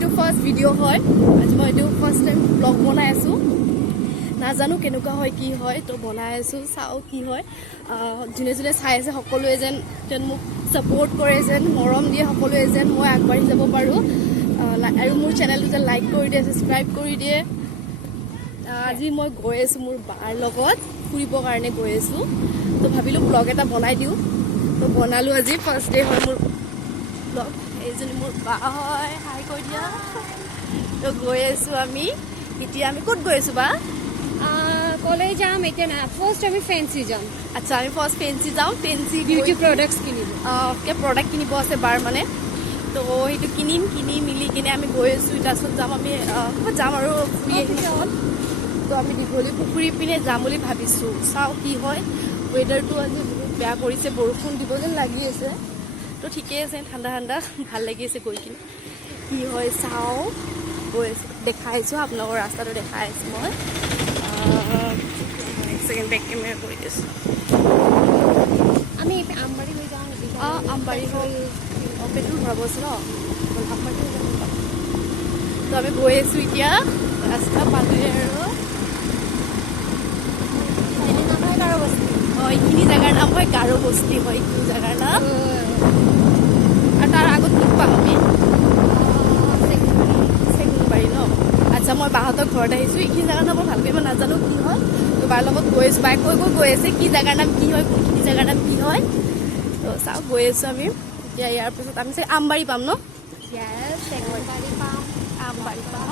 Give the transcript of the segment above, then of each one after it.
এইটো first video' হয় আজি মই এইটো ফাৰ্ষ্ট টাইম ব্লগ বনাই আছোঁ নাজানো কেনেকুৱা হয় কি হয় তো বনাই আছোঁ চাওঁ কি হয় যোনে যোনে চাই আছে সকলোৱে যেন মোক ছাপোৰ্ট কৰে যেন মৰম দিয়ে সকলোৱে যেন মই আগবাঢ়ি যাব পাৰোঁ আৰু মোৰ চেনেলটো যেন লাইক কৰি দিয়ে ছাবস্ক্ৰাইব কৰি দিয়ে আজি মই গৈ আছোঁ মোৰ বাৰ লগত ফুৰিবৰ কাৰণে গৈ আছোঁ তো ভাবিলোঁ ব্লগ এটা বনাই দিওঁ তো বনালোঁ আজি ফাৰ্ষ্ট ডে হয় মোৰ ব্লগ এইজনী মোৰ বা হয় হাই কৈ দিয়া তো গৈ আছোঁ আমি এতিয়া আমি ক'ত গৈ আছোঁ বা কলেজ যাম এতিয়া না ফাৰ্ষ্ট আমি ফেন্সি যাম আচ্ছা আমি ফাৰ্ষ্ট ফেন্সি যাওঁ ফেন্সি বিউটি প্ৰডাক্টছ কিনিব প্ৰডাক্ট কিনিব আছে বাৰ মানে তো সেইটো কিনি মিলি কিনে আমি গৈ আছোঁ তাৰপিছত যাম আমি যাম আৰু ফুৰি আহিম তো আমি দীঘলী পুখুৰী পিনে যাম বুলি ভাবিছোঁ চাওঁ কি হয় ৱেডাৰটো আজি বহুত বেয়া কৰিছে বৰষুণ দিব যেন লাগি আছে তো ঠিকেই আছে ঠাণ্ডা ঠাণ্ডা ভাল লাগি আছে গৈ কিনে কি হয় চাওঁ গৈ আছোঁ দেখাই আছোঁ আপোনালোকৰ ৰাস্তাটো দেখাই আছোঁ মই এক ছেকেণ্ড বেক কেমেৰা কৰি দিছোঁ আমি আমবাৰী হৈ যাওঁ আমবাৰী হ'ল পেট্ৰল ভৰাব আছে ন আমবাৰী হৈ যাম তো আমি গৈ আছোঁ এতিয়া ৰাস্তা পালোৱে আৰু এইখিনি জেগাৰ নাম হয় গাৰো বস্তি হয় এইখিনি জেগাৰ নাম আৰু তাৰ আগত কি পাম আমি চেগুনবাৰী ন আচ্ছা মই বাহঁতৰ ঘৰত আহিছোঁ এইখিনি জেগাৰ নাম মই ভালকৈ মই নাজানো কি হয় তো বাৰ লগত গৈ আছোঁ বাই কৈ গৈ আছে কি জেগাৰ নাম কি হয় কোনখিনি জেগাৰ নাম কি হয় তো চাওঁ গৈ আছোঁ আমি এতিয়া ইয়াৰ পিছত আমি চাগে আমবাৰী পাম ন চেগুনবাৰী পাম আমবাৰী পাম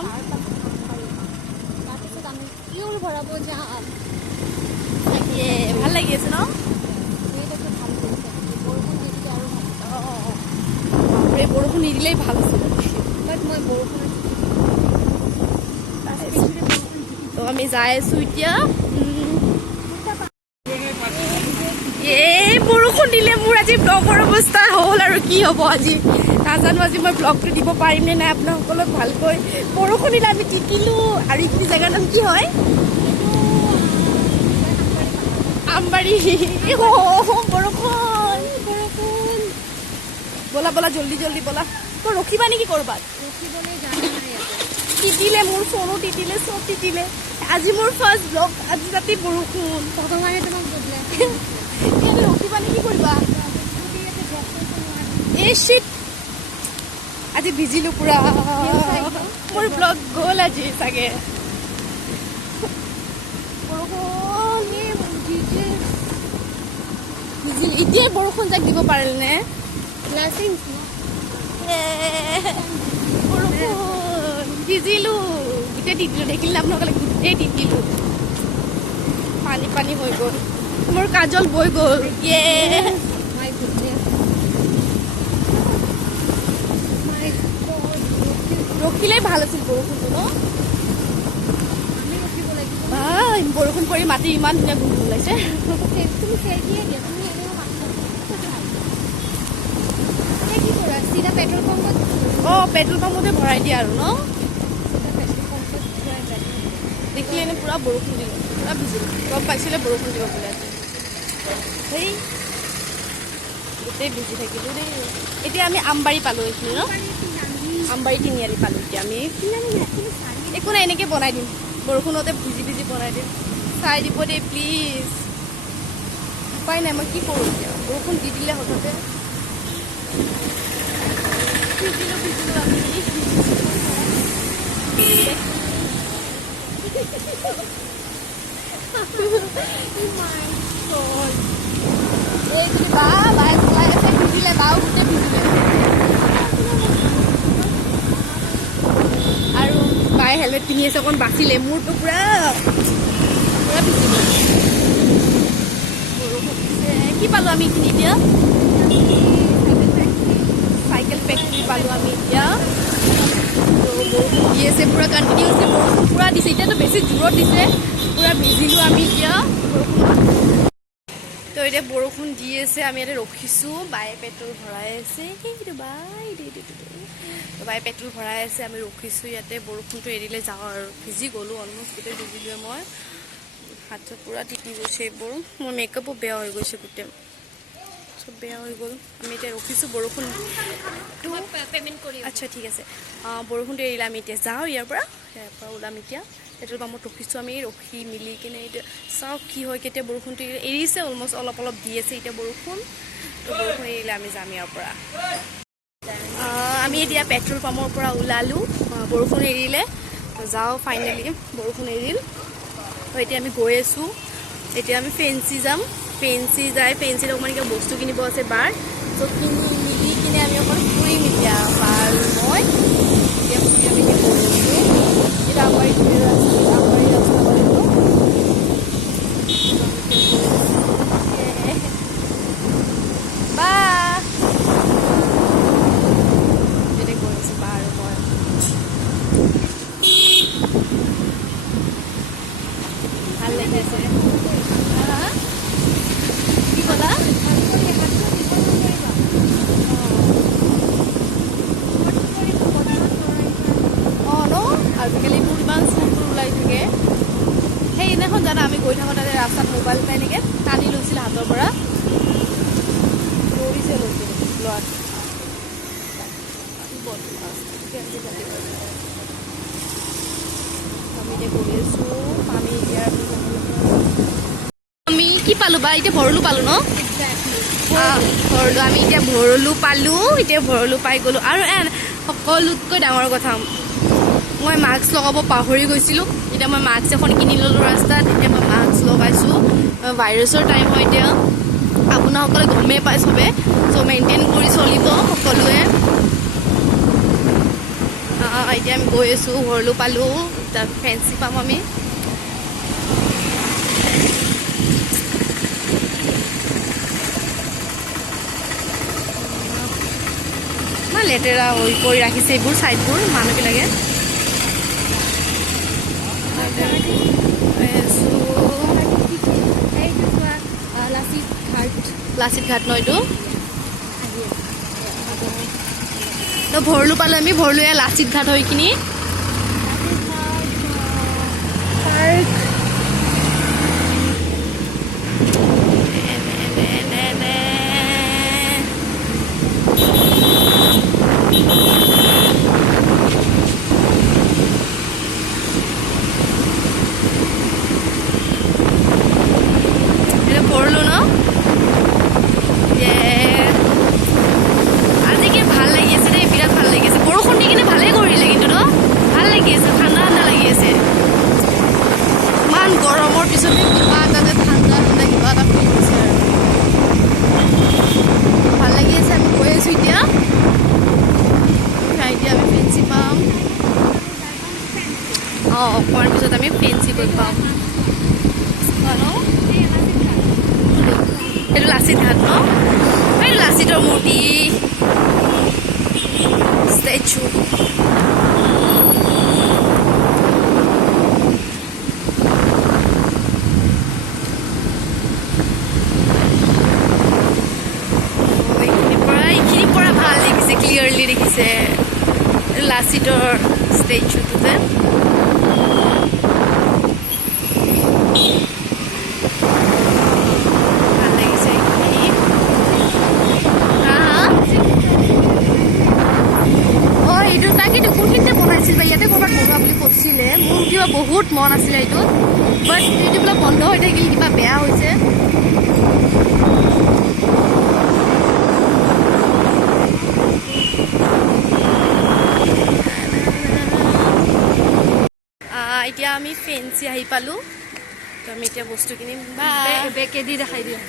তাৰপিছত আমি কিউল ভৰাব যাম তাকে ভাল লাগি আছে ন বৰষুণ নিদিলেই ভাল আছিল বাট মই বৰষুণ তো আমি যাই আছোঁ এতিয়া বৰষুণ দিলে মোৰ আজি ব্লগৰ অৱস্থা হ'ল আৰু কি হ'ব আজি নাজানো আজি মই ব্লগটো দিব পাৰিম নে নাই আপোনাসকলক ভালকৈ বৰষুণ দিলে আমি তিতিলোঁ আৰু এইখিনি জেগাৰ নাম কি হয় আমবাৰী বৰষুণ ব'লা ব'লা জল্দি জল্দি ব'লা তই ৰখিবা নেকি ক'ৰবাত ৰখিবলৈ যাম তিতিলে মোৰ ফোনো তিতিলে চব তিতিলে আজি মোৰ ফাৰ্ষ্ট ব্লগ আজি ৰাতি বৰষুণ ভগৱানে তোমাক বদলাই ৰখিবা নে কি কৰিবা এই চিট আজি ভিজিলোঁ পুৰা মোৰ ব্লগ গ'ল আজি চাগে এতিয়াই বৰষুণ যাক দিব পাৰিলনে বৰষুণ ভিজিলোঁ গোটেই তিতিলোঁ দেখিলে আপোনালোকে গোটেই তিতিলোঁ পানী পানী হৈ গ'ল মোৰ কাজল বৈ গ'ল ৰখিলেই ভাল আছিল বৰষুণটো ন বৰষুণ পৰি মাটি ইমান ধুনীয়া গোন্ধ ওলাইছে পেট্ৰল পাম্পতে ভৰাই দিয়ে আৰু ন দেখিলে এনে পুৰা বৰষুণ দিলোঁ পুৰা ভিজিলোঁ গম পাইছিলে বৰষুণ দিব বুলি আজি সেই গোটেই ভিজি থাকিলোঁ দেই এতিয়া আমি আমবাৰী পালোঁ এইখিনি ন আমবাৰী তিনিআলি পালোঁ এতিয়া আমি একো নাই এনেকৈ বনাই দিম বৰষুণতে ভিজি ভিজি বনাই দিম চাই দিব দেই প্লিজ উপায় নাই মই কি কৰোঁ এতিয়া বৰষুণ দি দিলে হঠাতে ভিজিলোঁ আমি এইখিনি বাই চলাই আছে ভিজিলে বাও গোটেই ভিজিলে আৰু বাই হেলমেট পিন্ধি আছে অকণ বাচিলে মোৰতো পুৰা ভিজিব বৰষুণ দিছে কি পালোঁ আমি এইখিনি এতিয়া চাইকেল ফেক্টৰী পালোঁ আমি এতিয়া বৰষুণ দি আছে পুৰা কণ্টিনিউছলি বৰষুণ পুৰা দিছে এতিয়াতো বেছি জোৰত দিছে পুৰা ভিজিলোঁ আমি এতিয়া তো এতিয়া বৰষুণ দি আছে আমি ইয়াতে ৰখিছোঁ বায়ে পেট্ৰল ভৰাই আছে বায়ে পেট্ৰল ভৰাই আছে আমি ৰখিছোঁ ইয়াতে বৰষুণটো এৰিলে যাওঁ আৰু ভিজি গ'লোঁ অলমষ্ট গোটেই ভিজিলোৱে মই হাত চাত পুৰা তিতি গৈছে এইবোৰ মোৰ মেকআপো বেয়া হৈ গৈছে গোটেই চব বেয়া হৈ গ'ল আমি এতিয়া ৰখিছোঁ বৰষুণ পেমেন্ট কৰি আচ্ছা ঠিক আছে বৰষুণটো এৰিলে আমি এতিয়া যাওঁ ইয়াৰ পৰা ওলাম এতিয়া পেট্ৰল পাম্পত ৰখিছোঁ আমি ৰখি মিলি কিনে এতিয়া চাওক কি হয় কেতিয়া বৰষুণটো এৰিছে অলমষ্ট অলপ অলপ দি আছে এতিয়া বৰষুণ তো বৰষুণ এৰিলে আমি যাম ইয়াৰ পৰা আমি এতিয়া পেট্ৰল পাম্পৰ পৰা ওলালোঁ বৰষুণ এৰিলে যাওঁ ফাইনেলি বৰষুণ এৰিল তো এতিয়া আমি গৈ আছোঁ এতিয়া আমি ফেঞ্চি যাম ফেঞ্চি যাই ফেঞ্চিত অকণমান কিবা বস্তু কিনিব আছে বাৰ তো কিনি মিলি কিনে আমি অকণ ফুৰিম এতিয়া বাৰ মই এতিয়া ফুৰি আমি এতিয়া গৈ আছোঁ এতিয়া আমাৰ বা এতিয়া গৈ আছোঁ বা আৰু মই ভাল লাগি আছে কি ক'লা অঁ ন আজিকালি মোৰ ইমান চুৰবোৰ ওলাই থাকে সেইদিনাখন জানা আমি গৈ থাকোঁ তাতে ৰাস্তাত মোবাইল এটা এনেকৈ টানি লৈছিল হাতৰ পৰা দৌৰিছে লৈছিল ল'ৰাটো আমি এতিয়া গৈ আছোঁ আমি এতিয়া আমি কি পালোঁ বা এতিয়া ভৰলো পালোঁ ন ভৰলো আমি এতিয়া ভৰলো পালোঁ এতিয়া ভৰলো পাই গ'লোঁ আৰু সকলোতকৈ ডাঙৰ কথা মই মাস্ক লগাব পাহৰি গৈছিলোঁ এতিয়া মই মাস্ক এখন কিনি ল'লোঁ ৰাস্তাত এতিয়া মই মাস্ক লগাইছোঁ ভাইৰাছৰ টাইম হয় এতিয়া আপোনাসকলে গমেই পায় চবে চ' মেইনটেইন কৰি চলিব সকলোৱে এতিয়া আমি গৈ আছোঁ ভৰলো পালোঁ তাৰ ফেঞ্চি পাম আমি ইমান লেতেৰা হৈ কৰি ৰাখিছে এইবোৰ ছাইডবোৰ মানুহবিলাকে লাচিত ঘাট ন এইটো তো ভৰলো পালোঁ আমি ভৰলো এয়া লাচিত ঘাট হৈ কিনি ভৰলো ন আজি কি ভাল লাগি আছে দেই বিৰাট ভাল লাগি আছে বৰষুণ দি কিনে ভালেই কৰিলে কিন্তু ন ভাল লাগি আছে ঠাণ্ডা ঠাণ্ডা লাগি আছে ইমান গৰমৰ পিছতে কিবা এটা যে ঠাণ্ডা ঠাণ্ডা কিবা এটা ফিল হৈছে আৰু ভাল লাগি আছে আমি গৈ আছোঁ এতিয়া এতিয়া আমি ফেঞ্চি পাম অকণমান পিছত আমি ফেঞ্চি গৈ পাম এইটো লাচিত ঘাট ন এইটো লাচিতৰ মূৰ্তি ষ্টেচু এইখিনিৰ পৰা ভাল দেখিছে ক্লিয়াৰলি দেখিছে লাচিতৰ ষ্টেচুটো যে ইয়াতে ক'ৰবাত বনোৱা বুলি কৈছিলে মোৰ কিবা বহুত মন আছিলে এইটোত বাট এইটো বোলে বন্ধ হৈ থাকিল কিবা বেয়া হৈছে এতিয়া আমি ফেঞ্চি আহি পালোঁ তো আমি এতিয়া বস্তু কিনিম বা বেকেদি দেখাই দিওঁ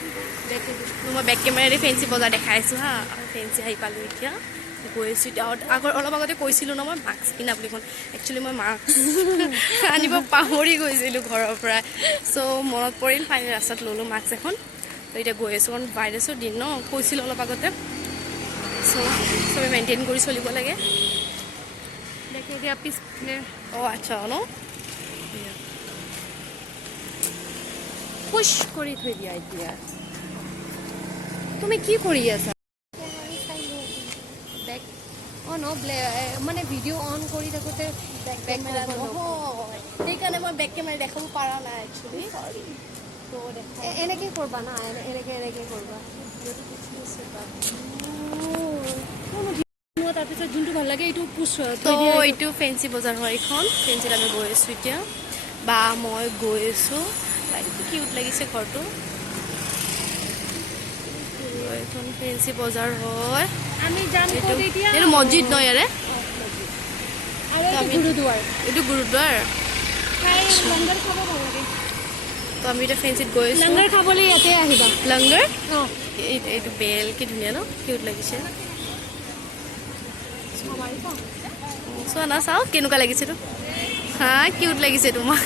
মই বেক কেমেৰাৰে ফেঞ্চি বজাৰ দেখাই আছোঁ হা ফেঞ্চি আহি পালোঁ এতিয়া গৈ আছোঁ এতিয়া অলপ আগতে কৈছিলোঁ ন মই মাস্ক কিনা বুলি কৈ একচুৱেলি মই মাস্ক আনিব পাহৰি গৈছিলোঁ ঘৰৰ পৰা চ' মনত পৰিল ফাইনেল ৰাস্তাত ল'লোঁ মাস্ক এখন তো এতিয়া গৈ আছোঁ কাৰণ ভাইৰাছৰ দিন ন কৈছিলোঁ অলপ আগতে চ' চবে মেইনটেইন কৰি চলিব লাগে পিছপিনে আচ্ছা ন পুছ কৰি থৈ দিয়া এতিয়া তুমি কি কৰি আছা মানে ভিডিঅ' অন কৰি থাকোঁতে বেক কেমেৰা নহয় সেইকাৰণে মই বেক কেমেৰা দেখাব পৰা নাই একচুৱেলি এনেকৈ কৰবা না এনেকৈ কৰবা তাৰপিছত যোনটো ভাল লাগে এইটো পুছ তো এইটো ফেঞ্চি বজাৰ হয় এইখন ফেঞ্চিত আমি গৈ আছোঁ এতিয়া বা মই গৈ আছোঁ এইটো কিউট লাগিছে ঘৰটো এইখন ফেঞ্চি বজাৰ হয় আমি যাম ক'ত এতিয়া এইটো মছজিদ ন ইয়াৰে আৰু গুৰুদ্বাৰ এইটো গুৰুদ্বাৰ খাই লংগৰ খাব ভাল লাগে তো আমি এতিয়া ফেঞ্চিত গৈ আছোঁ লংগৰ খাবলৈ ইয়াতে আহিবা লংগৰ অঁ এইটো বেল কি ধুনীয়া ন কিউট লাগিছে চোৱা না চাওঁ কেনেকুৱা লাগিছেতো হা কিউট লাগিছে তোমাক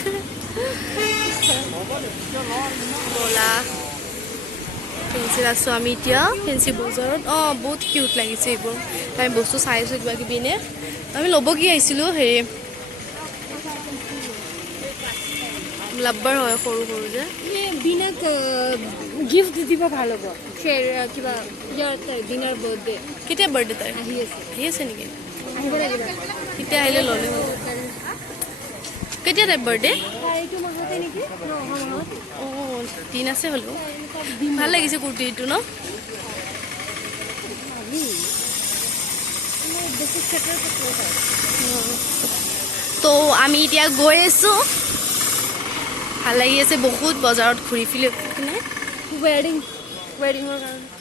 ব'লা ফেঞ্চিত আছোঁ আমি এতিয়া ফেঞ্চি বজাৰত অঁ বহুত কিউট লাগিছে এইবোৰ আমি বস্তু চাই আছোঁ কিবা কিবি এনে আমি ল'ব কি আহিছিলোঁ হেৰি লাব্বাৰ হয় সৰু সৰু যে বিনাক গিফ্ট দিব ভাল হ'ব কিবা ইয়াৰ দিনাৰ বাৰ্থডে কেতিয়া বাৰ্থডে তাই আহি আছে আহি আছে নেকি আহিব লাগিব কেতিয়া আহিলে ল'লে হ'ল কেতিয়া তাইৰ বাৰ্থডে এইটো মাহতে নেকি অহা মাহত অঁ দিন আছে হ'লেও ভাল লাগিছে কুৰ্তিটো ন তো আমি এতিয়া গৈ আছোঁ ভাল লাগি আছে বহুত বজাৰত ঘূৰি ফুৰি কিনে ৱেডিঙৰ কাৰণে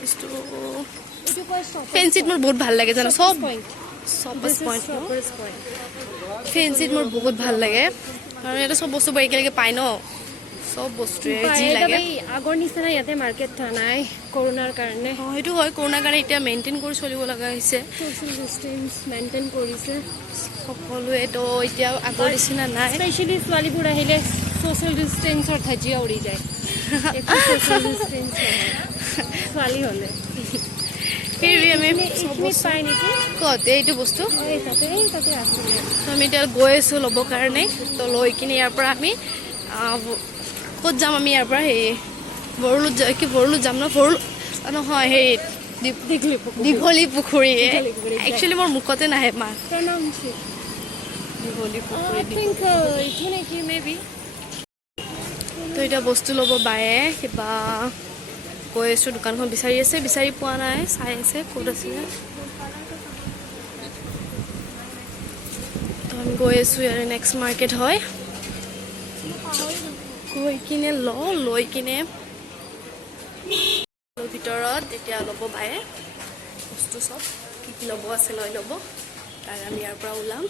বস্তু এইটো কয় ফেঞ্চিত মোৰ বহুত ভাল লাগে জানো চব পইণ্ট চপাৰ্ছ পইণ্ট ফেঞ্চিত মোৰ বহুত ভাল লাগে আৰু ইয়াতে চব বস্তুবোৰ একেলগে পায় ন চব বস্তুৱে যি লাগে আগৰ নিচিনা ইয়াতে মাৰ্কেট নাই কৰোণাৰ কাৰণে অঁ সেইটো হয় কৰোণাৰ কাৰণে এতিয়া মেইনটেইন কৰি চলিব লগা হৈছে ছ'চিয়েল ডিষ্টেঞ্চ মেইনটেইন কৰিছে সকলোৱেতো এতিয়া আগৰ নিচিনা নাই স্পেচিয়েলি ছোৱালীবোৰ আহিলে ছ'চিয়েল ডিষ্টেঞ্চৰ ধাজিয়া উৰি যায় ছ'চিয়েল ডিষ্টেঞ্চ ছোৱালী হ'লে আমি পাই নেকি ক'ত এইটো বস্তু তাতে আছে আমি এতিয়া গৈ আছোঁ ল'বৰ কাৰণে তো লৈ কিনে ইয়াৰ পৰা আমি ক'ত যাম আমি ইয়াৰ পৰা হেৰি বৰলুত যাম ন নহয় হেৰি দীঘলী পুখুৰী একচুৱেলি মোৰ মুখতে নাহে মা দীঘলী পুখুৰী তো এতিয়া বস্তু ল'ব বায়ে কিবা গৈ আছোঁ দোকানখন বিচাৰি আছে বিচাৰি পোৱা নাই চাই আছে ক'ত আছিলে তো আমি গৈ আছোঁ ইয়াৰে নেক্সট মাৰ্কেট হয় গৈ কিনে লৈ কিনে ভিতৰত এতিয়া ল'ব বায়ে বস্তু চব কি কি ল'ব আছে লৈ ল'ব তাৰ আমি ইয়াৰ পৰা ওলাম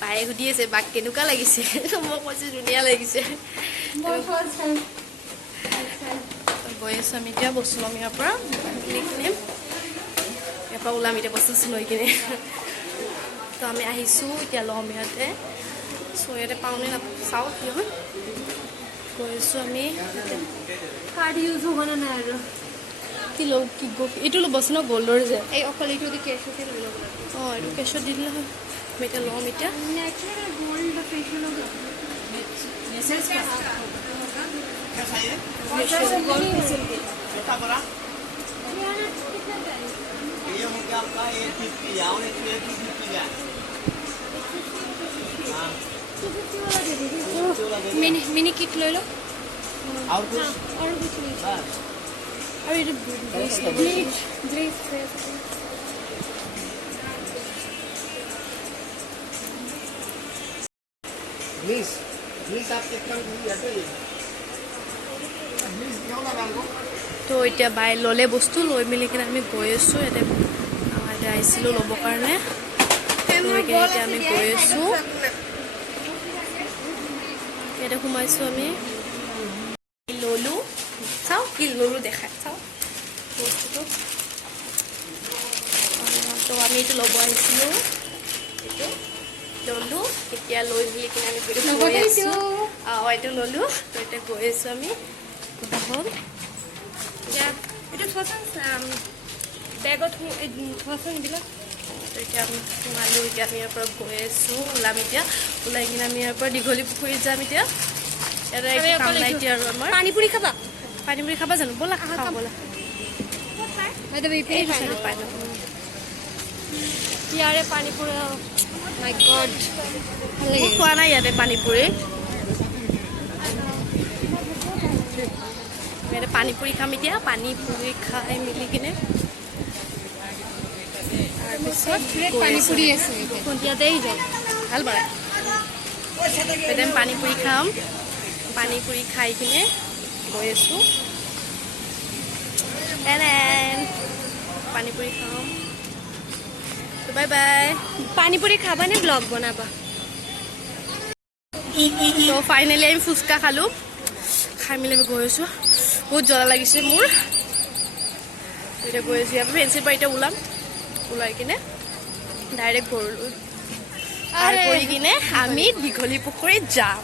বায়ে সুধি আছে বাক কেনেকুৱা লাগিছে মই কৈছোঁ ধুনীয়া লাগিছে গৈ আছোঁ আমি এতিয়া বস্তু ল'ম ইয়াৰ পৰা কিনে ইয়াৰ পৰা ওলাম এতিয়া বস্তু লৈ কিনে তো আমি আহিছোঁ এতিয়া ল'ম ইয়াতে চ' ইয়াতে পাওঁনে নাপাওঁ চাওঁ কি হয় গৈ আছোঁ আমি কাৰ্ড ইউজ হ'ব নে নাই আৰু কি লওঁ কি এইটো ল'বচোন ন গ'ল্ডৰ যে এই অকল এইটো দি কেছতে লৈ ল'ব লাগে অঁ এইটো কেছত দি দিলে হয় আমি এতিয়া ল'ম এতিয়া natural gold facial mini kit লৈ লওক আৰু এইটো ব্লিচ प्लीज आप चेक कर दीजिए তো এতিয়া বাই ল'লে বস্তু লৈ মেলি কিনে আমি গৈ আছোঁ ইয়াতে এতিয়া আহিছিলোঁ ল'বৰ কাৰণে লৈ কিনে এতিয়া আমি গৈ আছোঁ ইয়াতে সোমাইছোঁ আমি ল'লোঁ চাওঁ কি ল'লোঁ দেখাই চাওঁ বস্তুটো তো আমি এইটো ল'ব আহিছিলোঁ এইটো ল'লোঁ এতিয়া লৈ মেলি কিনে আমি গৈ আছোঁ এইটো ল'লোঁ তো এতিয়া গৈ আছোঁ আমি হ'ল এইটো থোৱাচোন বেগত থোৱাচোন এইবিলাক এতিয়া আমি সোমালোঁ এতিয়া আমি ইয়াৰ পৰা গৈ আছোঁ ওলাম এতিয়া ওলাই কিনে আমি ইয়াৰ পৰা দীঘলী পুখুৰীত যাম এতিয়া ইয়াতে কাম নাই এতিয়া আৰু আমাৰ পানীপুৰি খাবা পানীপুৰি খাবা জানো ব'লা খাওঁ ব'লা বাইদেউ পাই ইয়াৰে পানীপুৰি মাই গড ভাল লাগে খোৱা নাই ইয়াতে পানীপুৰি ইয়াতে পানীপুৰি খাম এতিয়া পানীপুৰি খাই মিলি কিনে তাৰপিছত পানীপুৰি আছে সন্ধিয়াতেই যাম ভাল বাৰু এতিয়া আমি পানীপুৰি খাম পানীপুৰি খাই কিনে গৈ আছোঁ পানীপুৰি খাম বাই বাই পানীপুৰি খাবা নে ব্লগ বনাবা তো ফাইনেলি আমি ফুচকা খালোঁ খাই মেলি আমি গৈ আছোঁ বহুত জ্বলা লাগিছে মোৰ এতিয়া গৈ আছোঁ ইয়াৰ পৰা ফেঞ্চিৰ পৰা এতিয়া ওলাই কিনে ডাইৰেক্ট ঘৰলৈ পাৰ কৰি কিনে আমি দীঘলী পুখুৰীত যাম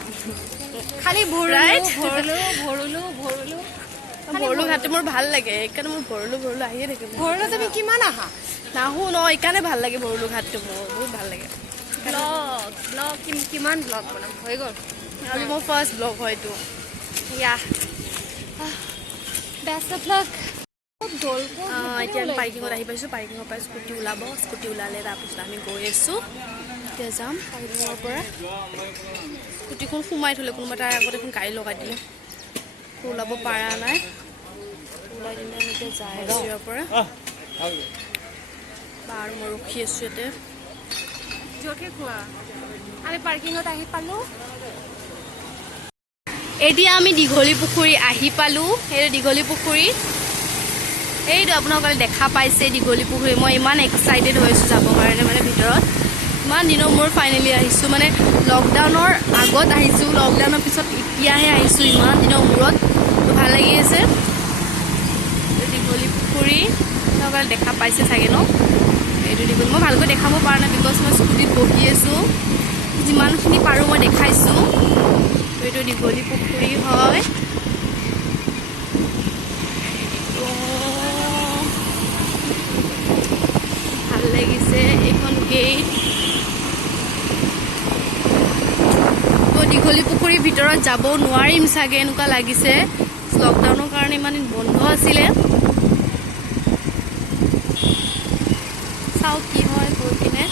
খালি ভৰলো ভৰলো ঘাটে মোৰ ভাল লাগে সেইকাৰণে মোৰ ভৰলো আহিয়ে থাকে ভৰলো তুমি কিমান আহা নাহো ন সেইকাৰণে ভাল লাগে ভৰলো ঘাটটো মোৰ বহুত ভাল লাগে ব্লগ কিমান ব্লগ বনাম হৈ গ'ল আজি মোৰ ফাৰ্ষ্ট ব্লগ হয়তো ইয়া বেষ্ট অফ লাক এতিয়া আমি পাৰ্কিঙত আহি পাইছোঁ পাৰ্কিঙৰ পৰা স্কুটি ওলালে তাৰপিছত আমি গৈ আছোঁ এতিয়া যাম পাৰ্কিঙৰ পৰা স্কুটিখন সোমাই থ'লে কোনোবা তাৰ আগত এখন গাড়ী লগাই দিলে ওলাব পৰা নাই ওলাই দিলে আমি এতিয়া যাই আছোঁ ইয়াৰ পৰা আৰু মই ৰখি আছোঁ ইয়াতে জোৰকে খোৱা আমি পাৰ্কিঙত আহি পালোঁ এতিয়া আমি দীঘলী পুখুৰী আহি পালোঁ সেইটো দীঘলী পুখুৰী এইটো আপোনালোকে দেখা পাইছে দীঘলী পুখুৰী মই ইমান এক্সাইটেড হৈছোঁ যাবৰ কাৰণে মানে ভিতৰত ইমান দিনৰ মূৰত ফাইনেলি আহিছোঁ মানে লকডাউনৰ আগত আহিছোঁ লকডাউনৰ পিছত এতিয়াহে আহিছোঁ ইমান দিনৰ মূৰত তো ভাল লাগি আছে দীঘলী পুখুৰী আপোনালোকে দেখা পাইছে চাগে ন এইটো দীঘলী মই ভালকৈ দেখাব পৰা নাই বিকজ মই স্কুটিত বহি আছোঁ যিমানখিনি পাৰোঁ মই দেখাইছোঁ এইটো দীঘলী পুখুৰী হয় ভাল লাগিছে এইখন গেট তো দীঘলী পুখুৰীৰ ভিতৰত যাব নোৱাৰিম চাগে এনেকুৱা লাগিছে লকডাউনৰ কাৰণে ইমান দিন বন্ধ আছিলে চাওঁ কি হয় গৈ কিনে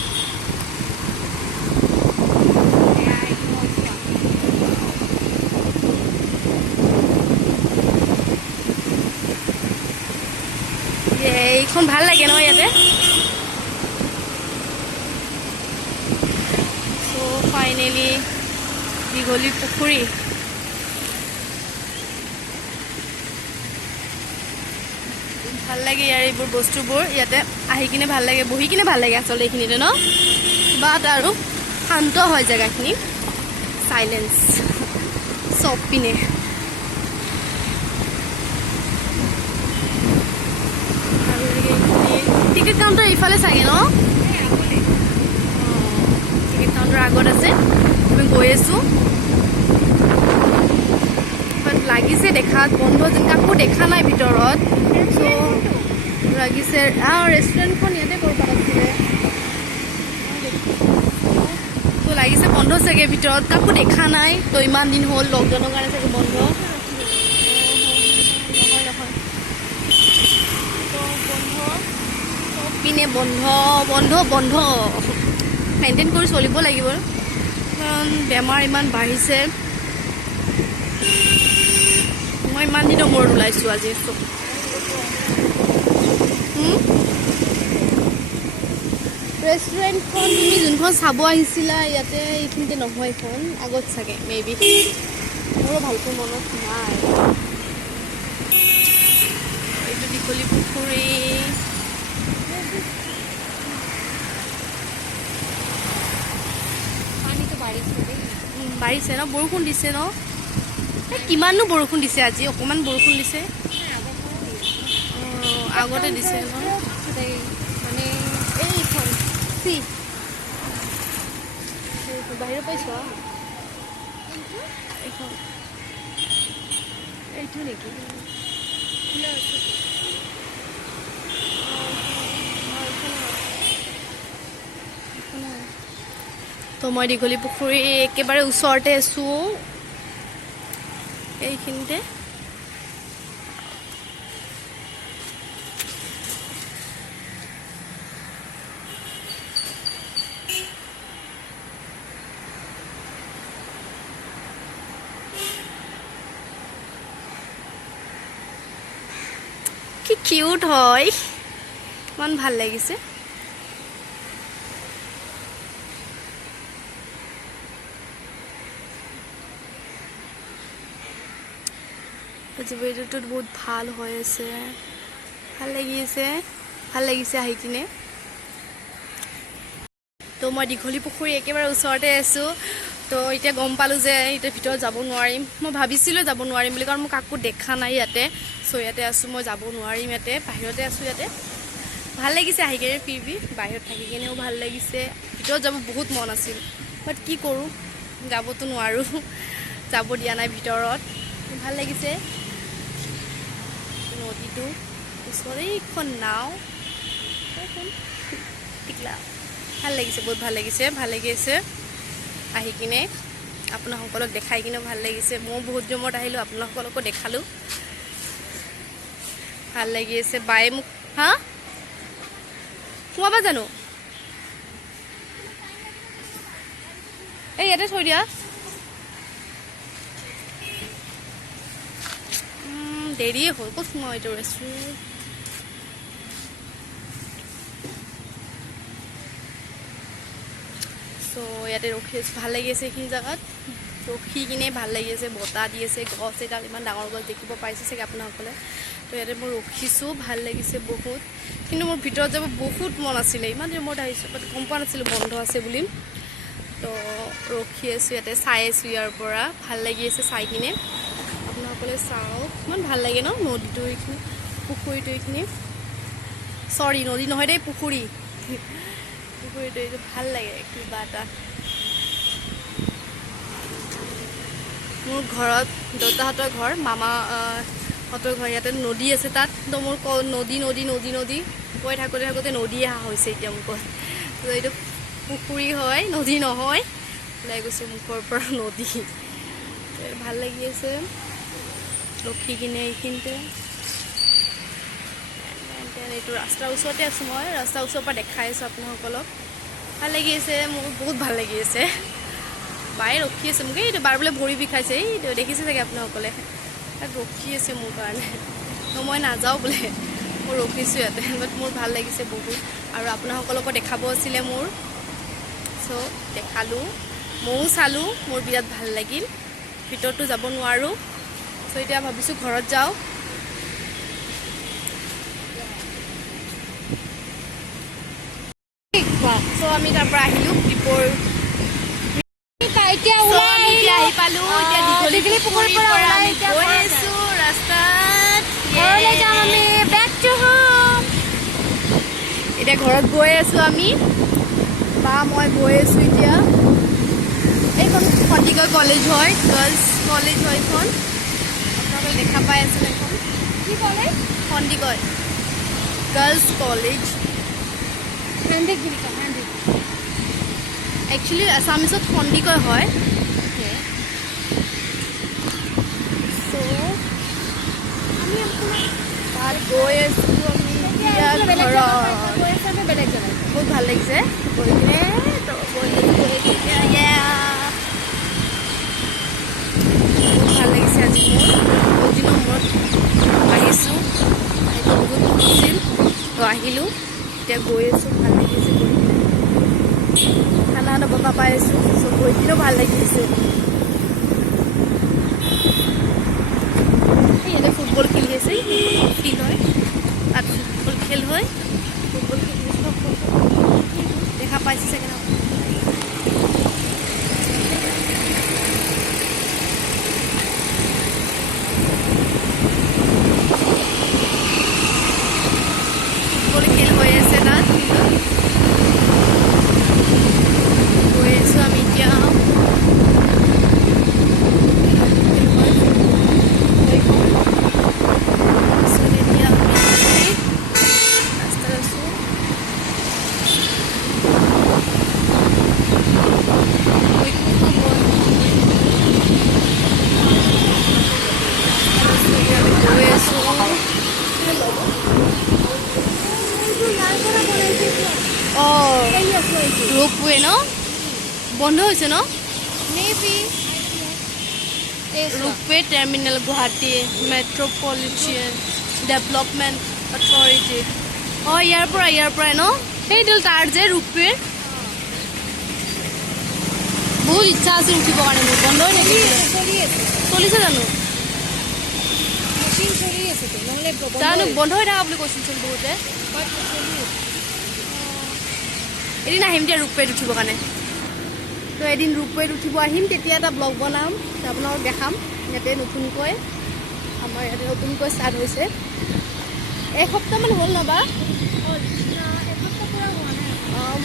এইখন ভাল লাগে ন ইয়াতে তো ফাইনেলি দীঘলী পুখুৰী ভাল লাগে ইয়াৰ এইবোৰ বস্তুবোৰ ইয়াতে আহি কিনে ভাল লাগে বহি কিনে ভাল লাগে আচলতে এইখিনিতে ন কিবা এটা আৰু শান্ত হয় জেগাখিনি চাইলেঞ্চ চব পিনে টিকেট কাউণ্টাৰ এইফালে চাগে ন টিকেট কাউণ্টাৰ আগত আছে আমি গৈ আছোঁ বাট লাগিছে দেখাত বন্ধ যেন কাকো দেখা নাই ভিতৰত চ' লাগিছে ৰেষ্টুৰেণ্টখন ইয়াতে ক'ৰবাত আছিলে ত' লাগিছে বন্ধ চাগে ভিতৰত কাকো দেখা নাই ত' ইমান দিন হ'ল লকডাউনৰ কাৰণে চাগে বন্ধ পিনে বন্ধ মেইনটেইন কৰি চলিব লাগিব কাৰণ বেমাৰ ইমান বাঢ়িছে মই ইমান দিনৰ মূৰত ওলাইছোঁ আজি ৰেষ্টুৰেণ্টখন তুমি যোনখন চাব আহিছিলা ইয়াতে এইখিনিতে নহয় এইখন আগত চাগে মেবি মোৰো ভালকৈ মনত নাই এইটো দীঘলী পুখুৰী বাঢ়িছে ন বৰষুণ দিছে ন কিমাননো বৰষুণ দিছে আজি অকণমান বৰষুণ দিছে আগতে দিছে ন মানে এইখন বাহিৰৰ পাইছোঁ এইখন এইটো নেকি তো মই দীঘলী পুখুৰী একেবাৰে ওচৰতে আছোঁ এইখিনিতে কিউট হয় ইমান ভাল লাগিছে এইটোত বহুত ভাল হৈ আছে ভাল লাগিছে আহি কিনে তো মই দীঘলী পুখুৰী একেবাৰে ওচৰতে আছোঁ তো এতিয়া গম পালোঁ যে এতিয়া ভিতৰত যাব নোৱাৰিম মই ভাবিছিলোঁ যাব নোৱাৰিম বুলি কাৰণ মই কাকো দেখা নাই ইয়াতে চ' ইয়াতে আছোঁ মই যাব নোৱাৰিম ইয়াতে বাহিৰতে আছোঁ ইয়াতে ভাল লাগিছে আহি কিনে ফিৰবি বাহিৰত থাকি কিনেও ভাল লাগিছে ভিতৰত যাব বহুত মন আছিল বাট কি কৰোঁ যাবতো নোৱাৰোঁ যাব দিয়া নাই ভিতৰত ভাল লাগিছে নদীটো ওচৰতে এখন নাও টিকলা ভাল লাগিছে বহুত ভাল লাগিছে আহি কিনে আপোনাসকলক দেখাই কিনে ভাল লাগিছে মই বহুত দিনত আহিলোঁ আপোনাসকলকো দেখালোঁ ভাল লাগি আছে বায়ে মোক হা সোমাবা জানো এই ইয়াতে থৈ দিয়া দেৰিয়ে হ'ল ক'ত সোমাওঁ এইটো ৰেষ্টুৰেণ্ট চ' ইয়াতে ৰখি আছোঁ ভাল লাগি আছে এইখিনি জেগাত ৰখি কিনে ভাল লাগি আছে বতাহ দি আছে গছ এডাল ইমান ডাঙৰ গছ দেখিব পাইছে চাগে আপোনাসকলে তো ইয়াতে মই ৰখিছোঁ ভাল লাগিছে বহুত কিন্তু মোৰ ভিতৰত যাব বহুত মন আছিলে ইমান দিন মূৰত আহিছোঁ বাট গম পোৱা নাছিলোঁ বন্ধ আছে বুলি তো ৰখি আছোঁ ইয়াতে চাই আছোঁ ইয়াৰ পৰা ভাল লাগি আছে চাই কিনে আপোনাসকলে চাওক ইমান ভাল লাগে ন নদীটো এইখিনি পুখুৰীটো এইখিনি চৰি নদী নহয় দেই পুখুৰীটো এইটো ভাল লাগে কিবা এটা মোৰ ঘৰত দেউতাহঁতৰ ঘৰ মামাহঁতৰ ঘৰ ইয়াতে নদী আছে তাত তো মোৰ নদী কৈ থাকোঁতে নদী অহা হৈছে এতিয়া মুখত তো এইটো পুখুৰী হয় নদী নহয় ওলাই গৈছে মুখৰ পৰা নদী ভাল লাগি আছে ৰখি কিনে এইখিনিতে এইটো ৰাস্তাৰ ওচৰতে আছোঁ মই ৰাস্তাৰ ওচৰৰ পৰা দেখাই আছোঁ আপোনাসকলক ভাল লাগি আছে মোৰ বহুত ভাল লাগি আছে বায়ে ৰখি আছে মোক এইটো বাৰ বোলে ভৰি বিষাইছে এইটো দেখিছে চাগে আপোনাসকলে তাক ৰখি আছে মোৰ কাৰণে মই নাযাওঁ বোলে মই ৰখিছোঁ ইয়াতে বাট মোৰ ভাল লাগিছে বহুত আৰু আপোনাসকলকো দেখাব আছিলে মোৰ চ' দেখালোঁ ময়ো চালোঁ মোৰ বিৰাট ভাল লাগিল ভিতৰতো যাব নোৱাৰোঁ চ' এতিয়া ভাবিছোঁ ঘৰত যাওঁ চ' আমি তাৰ পৰা আহিলোঁ দীপৰ এতিয়া আহি পালোঁ এতিয়া দীঘলী পুখুৰীৰ পৰা আমি গৈ আছোঁ ৰাস্তাত এতিয়া ঘৰত গৈ আছোঁ আমি বা মই গৈ আছোঁ এতিয়া এইখন সন্দিকৈ কলেজ হয় গাৰ্লছ কলেজ হয় এইখন আপোনালোকে দেখা পাই আছে এইখন কি college Handique girls college actually আছামিছত সন্দিকৈ হয় চ' আমি তাত গৈ আছোঁ আমি বহুত ভাল লাগিছে গৈ কিনে বহুত ভাল লাগিছে আজি মোৰ বহুত দিনৰ মূৰত আহিছোঁ বহুত আছিল তো আহিলোঁ এতিয়া গৈ আছোঁ ভাল লাগিছে গৈ কিনে ঠাণ্ডা বতাহ পাই আছোঁ চ' গৈ কিনেও ভাল লাগিছে ইয়াতে ফুটবল খেলি আছে ফিল্ড হয় তাত ফুটবল খেল হয় ফুটবল খেলি দেখা পাইছে চাগে ন ফুটবল খেল হৈ আছে তাত গৈ আছোঁ আমি এতিয়া রোপওয়ে ন বন্ধ হয়েছে ন maybe ropeway terminal Guwahati metropolitan development authority অঁ ইয়াৰ পৰাই ন সেইডাল তাৰ যে ৰূপেৰ বহুত ইচ্ছা আছিল উঠিবৰ কাৰণে মোৰ বন্ধই থাকিলে চলিছে জানো মেচিন চলি আছে নহ'লে জানো বন্ধ হৈ থকা বুলি কৈছিলচোন বহুতে এদিন আহিম দিয়া ৰূপেত উঠিবৰ কাৰণে তো এদিন ৰূপেত উঠিব আহিম তেতিয়া এটা ব্লগ বনাম আপোনালোকক দেখাম ইয়াতে নতুনকৈ আমাৰ ইয়াতে নতুনকৈ ষ্টাৰ্ট হৈছে এসপ্তাহমান হ'ল নবা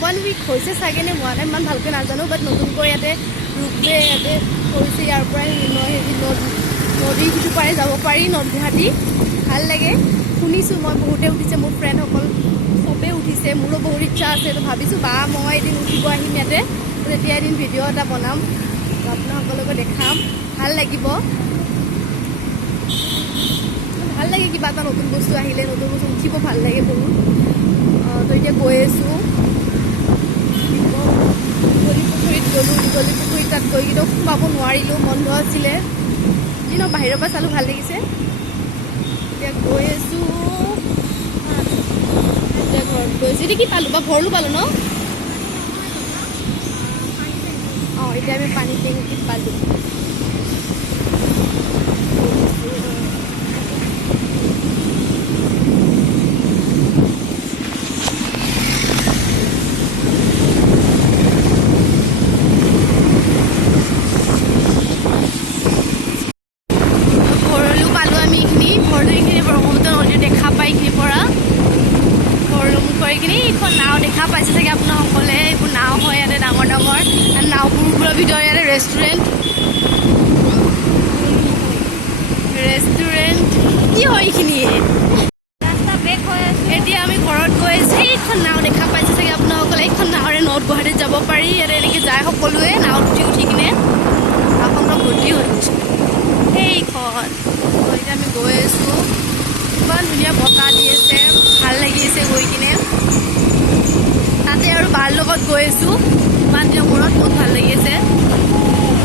1 উইক হৈছে চাগে নে হোৱা নাই ইমান ভালকৈ নাজানো বাট নতুনকৈ ইয়াতে ৰূপে ইয়াতে কৰিছে ইয়াৰ পৰাই নদী সিটো পাৰে যাব পাৰি নদীহাটী ভাল লাগে শুনিছোঁ মই বহুতে উঠিছে মোৰ ফ্ৰেণ্ডসকল চবেই উঠিছে মোৰো বহুত ইচ্ছা আছে তো ভাবিছোঁ বা মই এদিন উঠিব আহিম ইয়াতে তেতিয়া এদিন ভিডিঅ' এটা বনাম আপোনালোকলৈকে দেখাম ভাল লাগিব কিবা এটা নতুন বস্তু আহিলে নতুন বস্তু উঠিব ভাল লাগে বহুত তো এতিয়া গৈ আছোঁ পুখুৰীত গ'লোঁ দীঘলী পুখুৰীত তাত গৈ কিন্তু সোমাব নোৱাৰিলোঁ বন্ধ আছিলে দিনৰ বাহিৰৰ পৰা চালোঁ ভাল লাগিছে এতিয়া গৈ আছোঁ এতিয়া ঘৰত গৈছোঁ এতিয়া কি পালোঁ বা ভৰলো পালোঁ ন অঁ এতিয়া আমি পানী টেংকিত পালোঁ নাও দেখা পাইছে চাগে আপোনালোকলে এইবোৰ নাও হয় ইয়াতে ডাঙৰ ডাঙৰ নাওবোৰৰ ভিতৰত ইয়াতে ৰেষ্টুৰেণ্ট কি হয় এইখিনিয়ে ৰাস্তা ব্ৰেক হৈ আছে এতিয়া আমি ঘৰত গৈ আছোঁ এইখন নাও দেখা পাইছে চাগে আপোনালোকলে এইখন নাৱেৰে নৰ্থ গুৱাহাটীত যাব পাৰি ইয়াতে এনেকৈ যায় সকলোৱে নাৱত উঠি কিনে নাওখন ভৰ্তি হৈ গৈছে সেইখন এতিয়া আমি গৈ আছোঁ ইমান ধুনীয়া বতাহ দি আছে ভাল লাগি আছে গৈ কিনে তাতে আৰু বাৰ লগত গৈ আছোঁ ইমান দিনৰ মূৰত বহুত ভাল লাগি আছে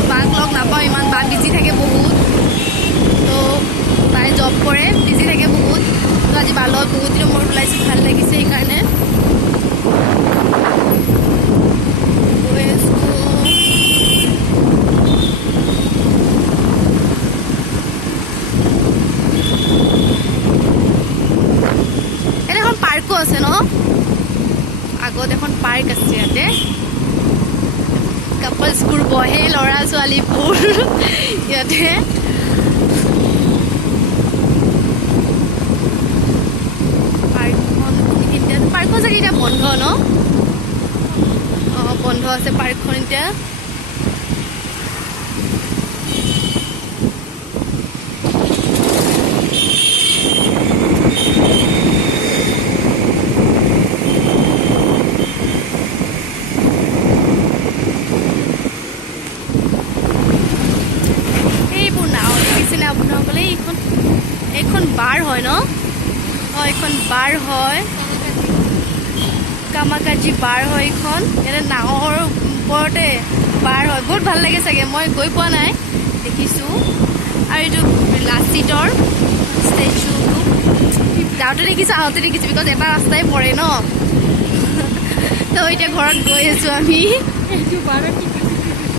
বাক লগ নাপাওঁ ইমান বা বিজি থাকে বহুত তো তাই জব কৰে বিজি থাকে বহুত তো আজি বাৰ লগত বহুত দিনৰ মূৰত ওলাইছোঁ ভাল লাগিছে সেইকাৰণে গৈ আছোঁ এনেখন পাৰ্কো আছে ন আগত এখন পাৰ্ক আছে ইয়াতে কাপলছবোৰ বহে ল'ৰা ছোৱালীবোৰ ইয়াতে পাৰ্কখন চাগে এতিয়া বন্ধ ন অঁ বন্ধ আছে পাৰ্কখন এতিয়া আপোনালোকলে এইখন বাৰ হয় ন অঁ এইখন বাৰ হয় কামাকাজি বাৰ হয় এইখন ইয়াতে নাৱৰ ওপৰতে বাৰ হয় বহুত ভাল লাগে চাগে মই গৈ পোৱা নাই দেখিছোঁ আৰু এইটো লাচিতৰ ষ্টেচুটো যাওঁতে দেখিছোঁ আহোঁতে দেখিছোঁ বিকজ এটা ৰাস্তাই পৰে ন তো এতিয়া ঘৰত গৈ আছোঁ আমি এইটো বাৰত